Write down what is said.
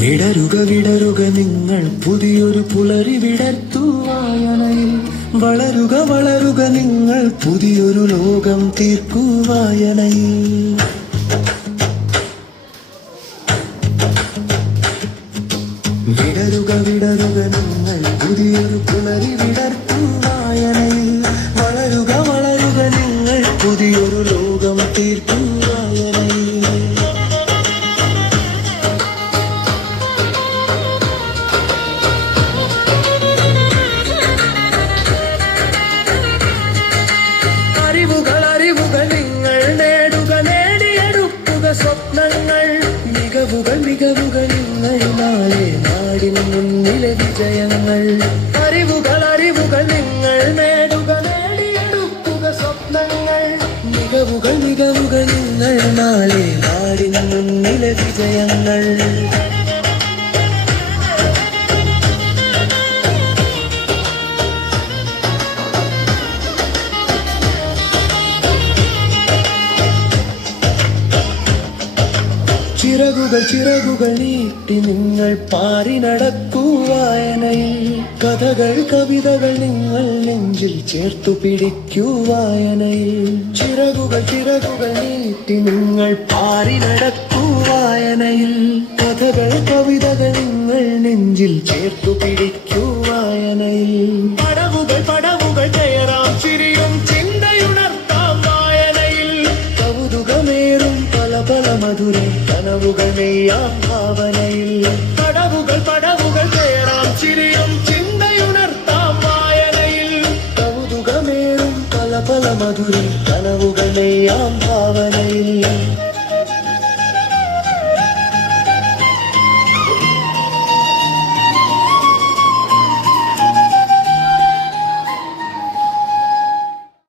വിടരുക വിടരുക നിങ്ങൾ പുതിയൊരു പുലരി വിടർത്തു വായനയിൽ. വളരുക വളരുക നിങ്ങൾ പുതിയൊരു ലോകം തീർക്കൂ വായനയിൽ. വിടരുക വിടരുക നിങ്ങൾ പുതിയൊരു പുലരി വിടർത്തു വായനയിൽ. വളരുക വളരുക നിങ്ങൾ പുതിയൊരു ലോകം തീർക്കൂ വായനയിൽ. അറിവുകൾ അറിവുകൾ നിങ്ങൾ നേടുക, നേടിയെടുക്കുക സ്വപ്നങ്ങൾ. മികവുകൾ മികവുകൾ നിങ്ങൾ നാളെ നാടിന് മുന്നിലെ വിജയങ്ങൾ. അറിവുകൾ അറിവുകൾ നിങ്ങൾ നേടുക, നേടിയെടുക്കുക സ്വപ്നങ്ങൾ. മികവുകൾ മികവുകൾ നിങ്ങൾ നാളെ നാടിന് മുന്നിലെ വിജയങ്ങൾ. ചിറകുകൾ ചിറകുകൾ നീട്ടി നിങ്ങൾ പാറി നടക്കൂ വായനയിൽ. കഥകൾ കവിതകൾ നിങ്ങൾ നെഞ്ചിൽ ചേർത്തു പിടിക്കൂ വായനയിൽ. ചിറകുകൾ ചിറകുകൾ നീട്ടി നിങ്ങൾ പാറി നടക്കൂ വായനയിൽ. കഥകൾ കവിതകൾ നിങ്ങൾ നെഞ്ചിൽ ചേർത്തു പിടിക്കൂ വായനയിൽ. പടവുകൾ പടവുകൾ കയറാം ചിരിയും ചിന്തയുണർത്താം വായനയിൽ. കൗതുകമേറും പല പല മധുരം കനവുകൾ നെയ്യാം ഭാവനയിൽ. പടവുകൾ പടവുകൾ കയറാം ചിരിയും ചിന്തയുണർത്താം വായനയിൽ. കൗതുകമേറും പല പല മധുരം കനവുകൾ നെയ്യാം ഭാവനയിൽ.